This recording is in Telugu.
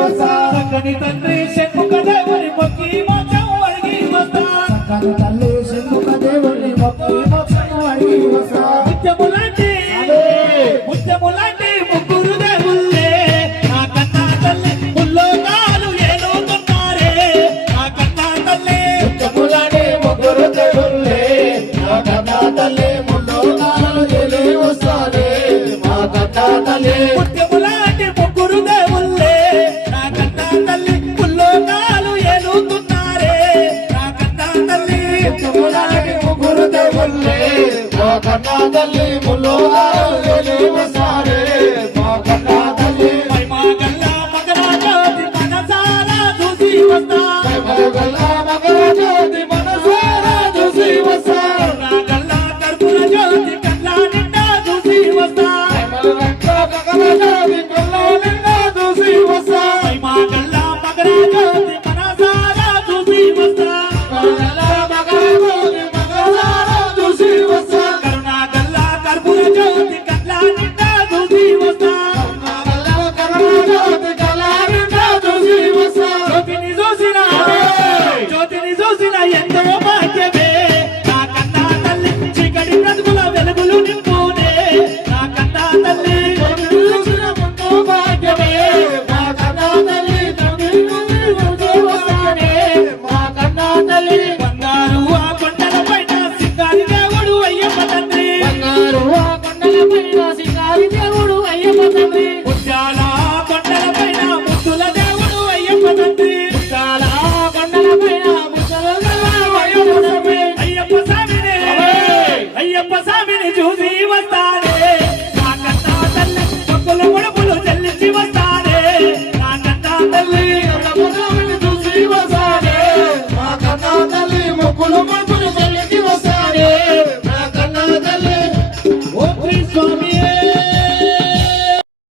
వస్తా చక్కని తండ్రి చెప్పుక దేవుని మొక్కి మోక్షం అడిగి వస్తా. చక్కని తల్లి సింధుక దేవుని మొక్కి మోక్షము అడిగి వస్తా. ముత్యములాంటి ముత్యములాంటి ముగ్గురు దేవుళ్ళే. నా కన్నా తల్లి ముల్లోకాలు ఏలుతున్నారే నా కన్నా తల్లి చెప్పులాంటి ముగ్గురు దేవుళ్ళే. మా కన్నా తల్లి ముల్లో కాలం చెలి వస్తానే మా కన్నా తల్లి కన్నా తల్లి ముల్లోగా సారే మా కన్నా తల్లి మా కన్నా మగరాజా మనసారా చూసి వస్తా